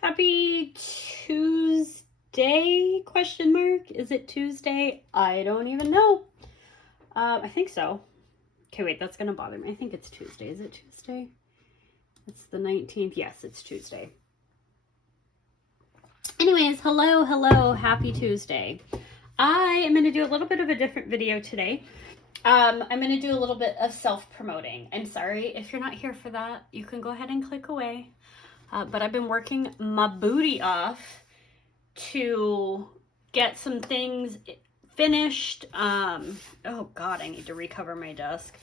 Happy Tuesday, question mark? Is it Tuesday? I don't even know. I think so. Okay, wait, that's gonna bother me. I think it's Tuesday. Is it Tuesday? It's the 19th. Yes, it's Tuesday. Anyways, hello, happy Tuesday. I am gonna do a little bit of a different video today. I'm going to do a little bit of self-promoting. I'm sorry if you're not here for that. You can go ahead and click away. But I've been working my booty off to get some things finished. Oh God, I need to recover my desk.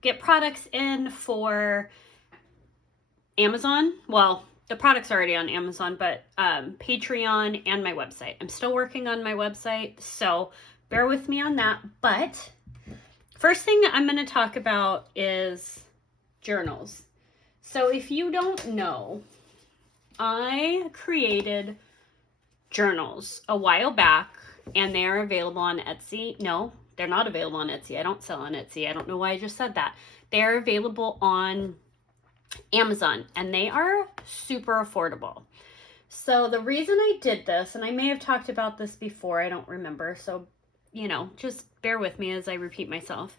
Get products in for Amazon. Well, the product's already on Amazon, but Patreon and my website. I'm still working on my website, so bear with me on that. But first thing I'm going to talk about is journals. So if you don't know, I created journals a while back, and they are available on Etsy. No, they're not available on Etsy. I don't sell on Etsy. I don't know why I just said that. They're available on Amazon, and they are super affordable. So the reason I did this, and I may have talked about this before, I don't remember, so just bear with me as I repeat myself.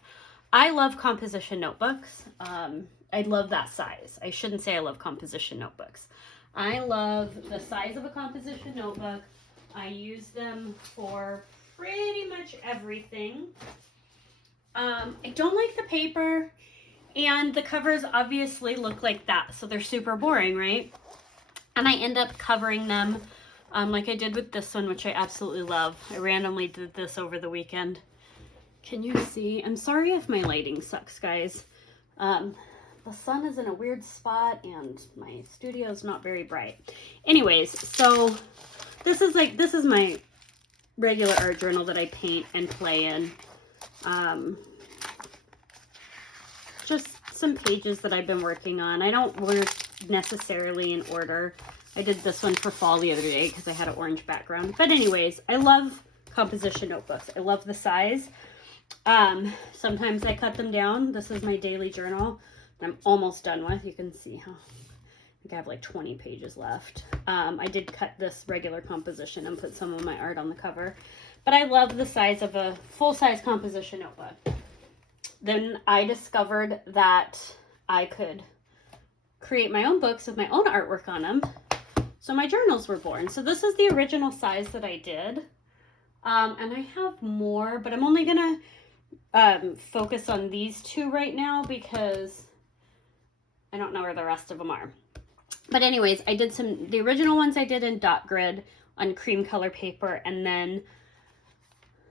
I love composition notebooks. I love that size. I shouldn't say I love composition notebooks. I love the size of a composition notebook. I use them for pretty much everything. I don't like the paper, and the covers obviously look like that, so they're super boring, right? And I end up covering them like I did with this one, which I absolutely love. I randomly did this over the weekend. Can you see? I'm sorry if my lighting sucks, guys. The sun is in a weird spot and my studio is not very bright. Anyways, so this is my regular art journal that I paint and play in. Just some pages that I've been working on. I don't work necessarily in order. I did this one for fall the other day because I had an orange background. But anyways, I love composition notebooks. I love the size. Sometimes I cut them down. This is my daily journal that I'm almost done with. You can see how I think I have like 20 pages left. I did cut this regular composition and put some of my art on the cover. But I love the size of a full-size composition notebook. Then I discovered that I could create my own books with my own artwork on them. So my journals were born. So this is the original size that I did. And I have more, but I'm only going to focus on these two right now because I don't know where the rest of them are. But anyways, I did the original ones I did in dot grid on cream color paper, and then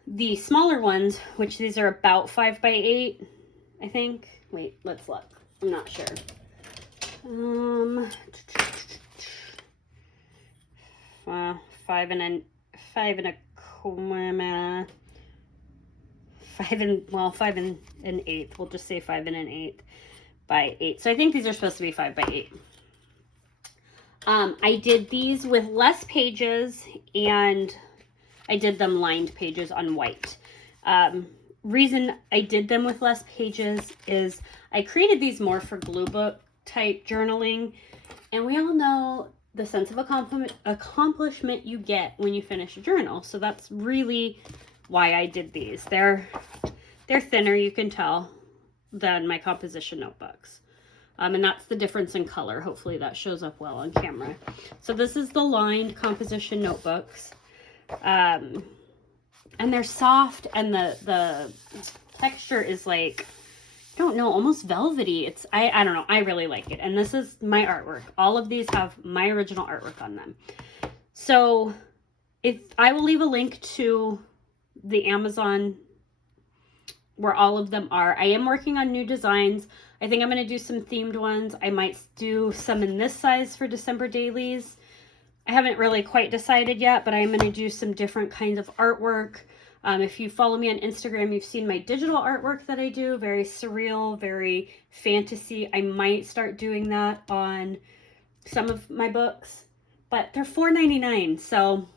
the smaller ones, which these are about 5 by 8, I think. Wait, let's look. I'm not sure. 5 and an 1/8. We'll just say 5 and an 1/8 by 8. So I think these are supposed to be 5 by 8. I did these with less pages, and I did them lined pages on white. Reason I did them with less pages is I created these more for glue book type journaling, and we all know the sense of accomplishment you get when you finish a journal. So that's really why I did these. They're thinner, you can tell, than my composition notebooks. And that's the difference in color. Hopefully that shows up well on camera. So this is the lined composition notebooks. And they're soft, and the texture is like, I don't know, almost velvety. I don't know, I really like it. And this is my artwork. All of these have my original artwork on them. So if I will leave a link to the Amazon where all of them are. I am working on new designs. I think I'm going to do some themed ones. I might do some in this size for December dailies. I haven't really quite decided yet, but I'm going to do some different kinds of artwork. If you follow me on Instagram, you've seen my digital artwork that I do. Very surreal, very fantasy. I might start doing that on some of my books, but they're $4.99. So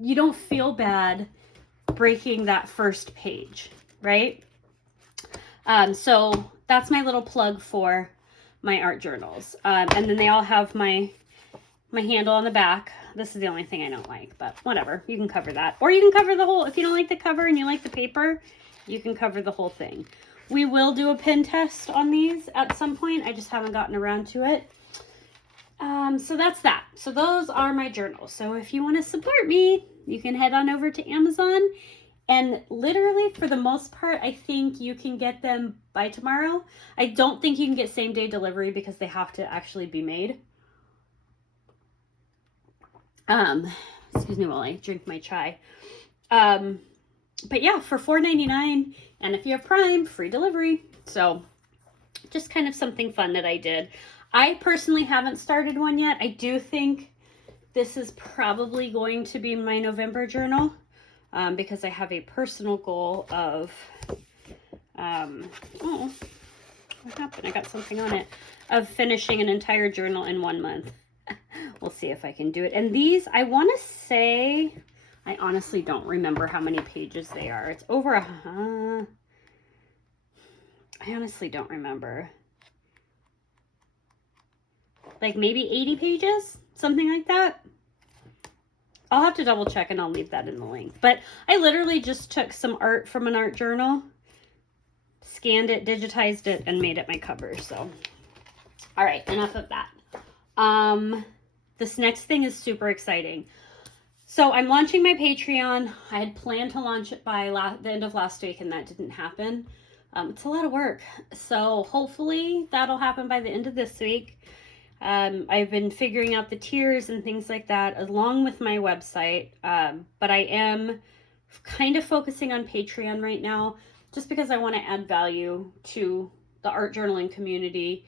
you don't feel bad breaking that first page, right? So that's my little plug for my art journals. And then they all have my handle on the back. This is the only thing I don't like, but whatever. You can cover that. Or you can cover the whole, if you don't like the cover and you like the paper, you can cover the whole thing. We will do a pin test on these at some point. I just haven't gotten around to it. So that's that. So those are my journals. So if you want to support me, you can head on over to Amazon. And literally, for the most part, I think you can get them by tomorrow. I don't think you can get same day delivery because they have to actually be made. Excuse me while I drink my chai. But yeah, for $4.99, and if you have Prime, free delivery. So just kind of something fun that I did. I personally haven't started one yet. I do think this is probably going to be my November journal, because I have a personal goal of, oh, what happened? I got something on it, of finishing an entire journal in 1 month. We'll see if I can do it. And these, I want to say, I honestly don't remember how many pages they are. It's over I honestly don't remember. Like maybe 80 pages, something like that. I'll have to double check and I'll leave that in the link. But I literally just took some art from an art journal, scanned it, digitized it, and made it my cover. So, all right, enough of that. This next thing is super exciting. So I'm launching my Patreon. I had planned to launch it by the end of last week, and that didn't happen. It's a lot of work. So hopefully that'll happen by the end of this week. I've been figuring out the tiers and things like that along with my website. But I am kind of focusing on Patreon right now just because I want to add value to the art journaling community,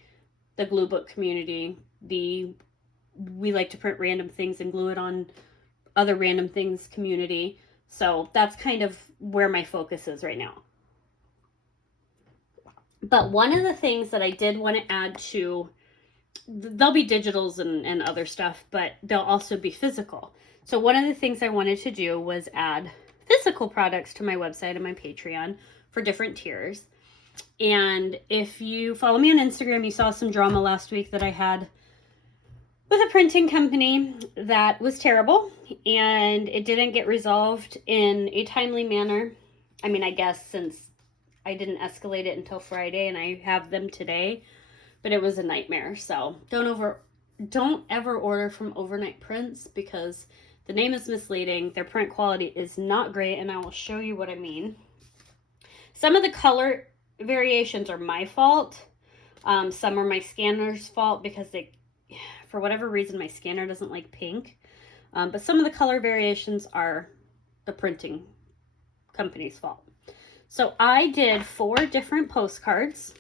the glue book community, we like to print random things and glue it on other random things community. So that's kind of where my focus is right now. But one of the things that I did want to add to, there'll be digitals and other stuff, but they'll also be physical. So one of the things I wanted to do was add physical products to my website and my Patreon for different tiers. And if you follow me on Instagram, you saw some drama last week that I had with a printing company that was terrible, and it didn't get resolved in a timely manner. I mean, I guess since I didn't escalate it until Friday and I have them today, but it was a nightmare. So don't ever order from Overnight Prints because the name is misleading. Their print quality is not great, and I will show you what I mean. Some of the color variations are my fault. Some are my scanner's fault because for whatever reason, my scanner doesn't like pink. But some of the color variations are the printing company's fault. So I did 4 different postcards.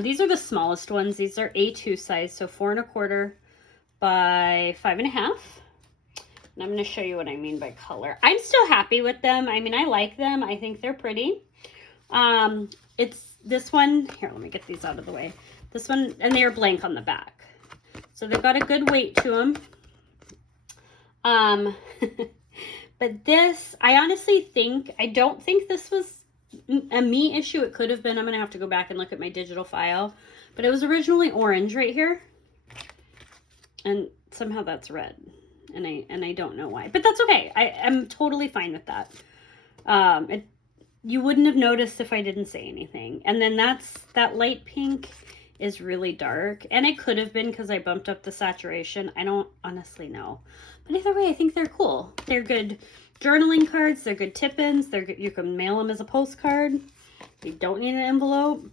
These are the smallest ones. These are A2 size, so 4 1/4 by 5 1/2. And I'm going to show you what I mean by color. I'm still happy with them. I mean, I like them. I think they're pretty. It's this one. Here, let me get these out of the way. This one, and they are blank on the back. So they've got a good weight to them. But this, I honestly I don't think this was a me issue. It could have been. I'm going to have to go back and look at my digital file. But it was originally orange right here. And somehow that's red. And I don't know why. But that's okay. I'm totally fine with that. You wouldn't have noticed if I didn't say anything. And then that light pink is really dark, and it could have been because I bumped up the saturation. I don't honestly know, but either way, I think they're cool. They're good journaling cards. They're good tip-ins. They're good. You can mail them as a postcard. You don't need an envelope.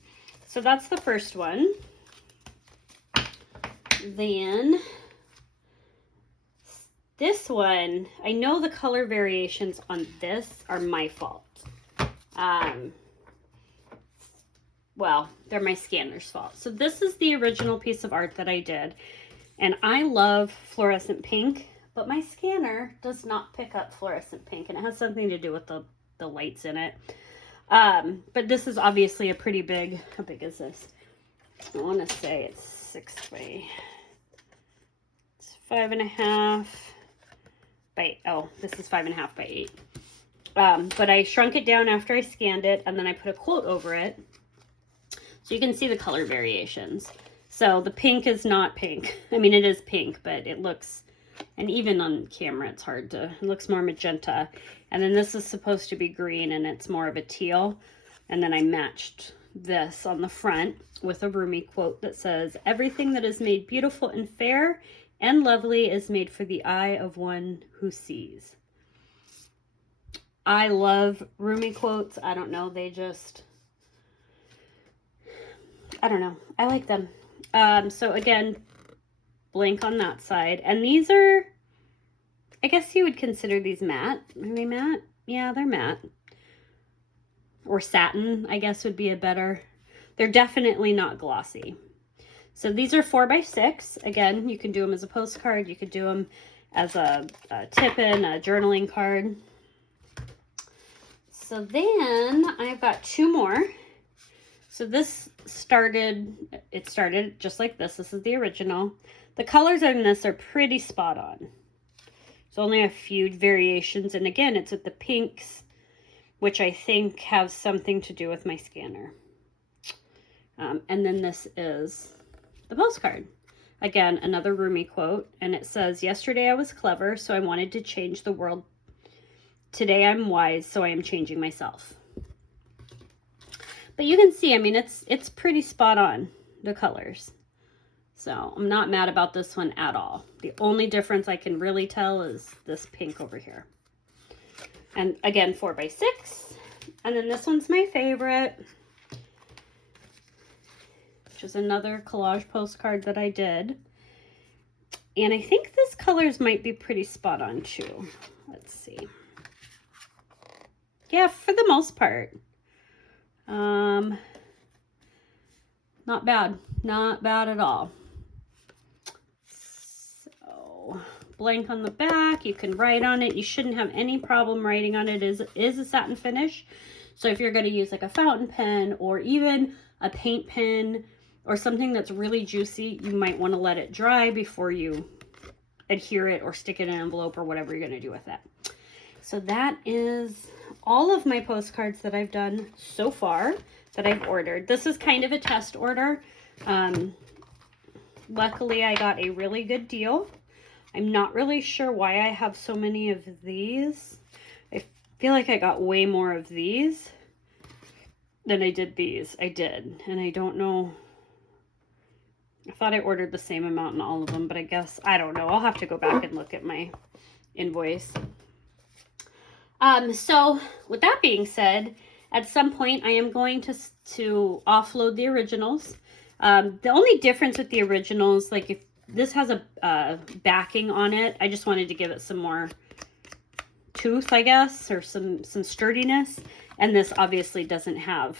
So that's the first one. Then this one, I know the color variations on this are my fault. Well, they're my scanner's fault. So this is the original piece of art that I did. And I love fluorescent pink, but my scanner does not pick up fluorescent pink. And it has something to do with the lights in it. But this is obviously a pretty big, how big is this? I want to say it's 5 1/2 by, oh, this is 5 1/2 by 8. But I shrunk it down after I scanned it, and then I put a quote over it. So you can see the color variations. So the pink is not pink. I mean, it is pink, but it looks, and even on camera, it's hard to, it looks more magenta. And then this is supposed to be green, and it's more of a teal. And then I matched this on the front with a Rumi quote that says, "Everything that is made beautiful and fair and lovely is made for the eye of one who sees." I love Rumi quotes. I don't know. They just, I don't know. I like them. So again, blank on that side. And these are, I guess you would consider these matte. Are they matte? Yeah, they're matte. Or satin, I guess would be a better. They're definitely not glossy. So these are 4x6. Again, you can do them as a postcard. You could do them as a tip-in, a journaling card. So then I've got 2 more. So this started just like this. This is the original. The colors on this are pretty spot on. There's only a few variations. And again, it's with the pinks, which I think have something to do with my scanner. And then this is the postcard. Again, another Rumi quote. And it says, "Yesterday I was clever, so I wanted to change the world. Today I'm wise, so I am changing myself." But you can see, I mean, it's pretty spot on, the colors. So I'm not mad about this one at all. The only difference I can really tell is this pink over here. And again, 4x6. And then this one's my favorite, which is another collage postcard that I did. And I think this colors might be pretty spot on too. Let's see. Yeah, for the most part. Not bad. Not bad at all. So, blank on the back. You can write on it. You shouldn't have any problem writing on it. It is a satin finish. So if you're going to use like a fountain pen or even a paint pen or something that's really juicy, you might want to let it dry before you adhere it or stick it in an envelope or whatever you're going to do with that. So that is all of my postcards that I've done so far that I've ordered. This is kind of a test order. Luckily, I got a really good deal. I'm not really sure why I have so many of these. I feel like I got way more of these than I did these. I did, and I don't know. I thought I ordered the same amount in all of them, but I guess, I don't know. I'll have to go back and look at my invoice. So with that being said, at some point I am going to offload the originals. The only difference with the originals, like if this has a backing on it, I just wanted to give it some more tooth, I guess, or some sturdiness. And this obviously doesn't have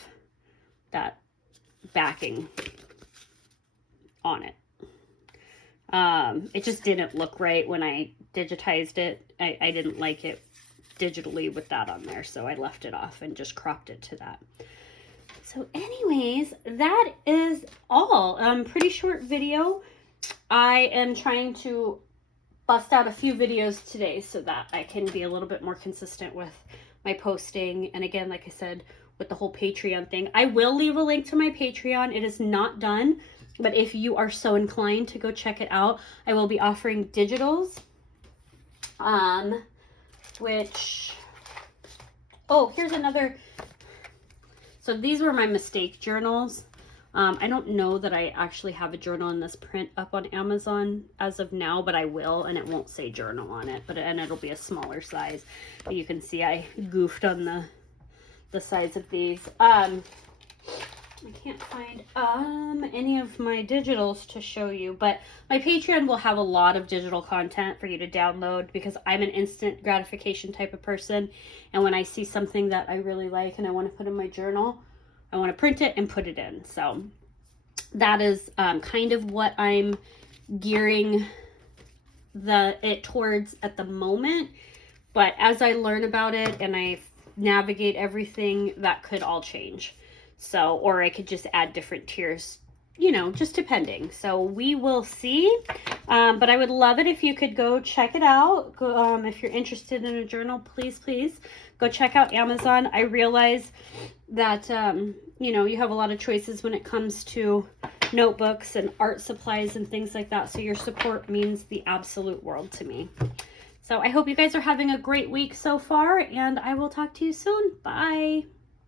that backing on it. It just didn't look right when I digitized it. I didn't like it digitally with that on there, so I left it off and just cropped it to that. So anyways, that is all. Pretty short video. I am trying to bust out a few videos today so that I can be a little bit more consistent with my posting. And again, like I said, with the whole Patreon thing, I will leave a link to my Patreon. It is not done, but if you are so inclined to go check it out, I will be offering digitals. Which, oh, here's another. So these were my mistake journals. I don't know that I actually have a journal in this print up on Amazon as of now, but I will, and it won't say journal on it, and it'll be a smaller size. But you can see I goofed on the size of these. I can't find any of my digitals to show you, but my Patreon will have a lot of digital content for you to download because I'm an instant gratification type of person. And when I see something that I really like and I want to put in my journal, I want to print it and put it in. So that is kind of what I'm gearing it towards at the moment. But as I learn about it and I navigate everything, that could all change. So, or I could just add different tiers, you know, just depending. So we will see. But I would love it if you could go check it out. If you're interested in a journal, please go check out Amazon. I realize that, you know, you have a lot of choices when it comes to notebooks and art supplies and things like that. So your support means the absolute world to me. So I hope you guys are having a great week so far, and I will talk to you soon. Bye.